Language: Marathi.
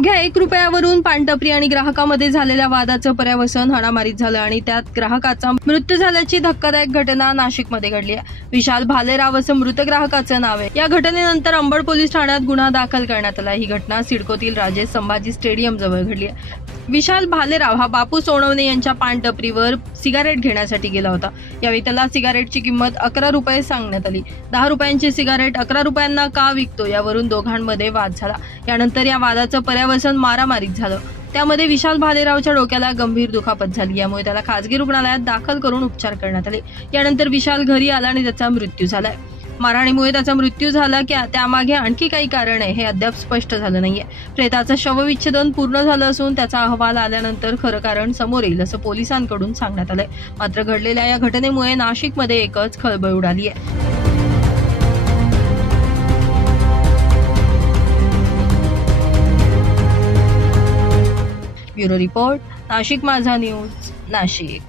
अवघ्या 1 रुपयावरून पानटपरी आणि ग्राहकामध्ये झालेल्या वादाचं पर्यावसन हाणामारीत झालं आणि त्यात ग्राहकाचा मृत्यू झाल्याची धक्कादायक घटना नाशिकमध्ये घडली आहे। विशाल भालेराव असं मृत ग्राहकाचं नाव आहे। या घटनेनंतर अंबड पोलीस ठाण्यात गुन्हा दाखल करण्यात आला। ही घटना सिडकोतील राजे संभाजी स्टेडियम जवळ घडली आहे। विशाल भालेराव हा बापू सोनवणे यांच्या पानटपरीवर सिगारेट घेण्यासाठी गेला होता। यावेळी त्याला सिगारेटची किंमत 11 रुपये सांगण्यात आली। 10 रुपयांची सिगारेट 11 रुपयांना का विकतो यावरून दोघांमध्ये वाद झाला। यानंतर या वादाचं पर्यावसन मारामारीत झालं। त्यामध्ये विशाल भालेरावच्या डोक्याला गंभीर दुखापत झाली। यामुळे त्याला खासगी रुग्णालयात दाखल करून उपचार करण्यात आले। यानंतर विशाल घरी आला आणि त्याचा मृत्यू झालाय। मारहाणीमुळे त्याचा मृत्यू झाला की त्यामागे आणखी काही कारण आहे हे अद्याप स्पष्ट झालं नाहीये। प्रेताचं शवविच्छेदन पूर्ण झालं असून त्याचा अहवाल आल्यानंतर खरं कारण समोर येईल असं पोलिसांकडून सांगण्यात आलंय। मात्र घडलेल्या या घटनेमुळे नाशिकमध्ये एकच खळबळ उडाली आहे। ब्युरो रिपोर्ट, नाशिक माझा न्यूज, नाशिक।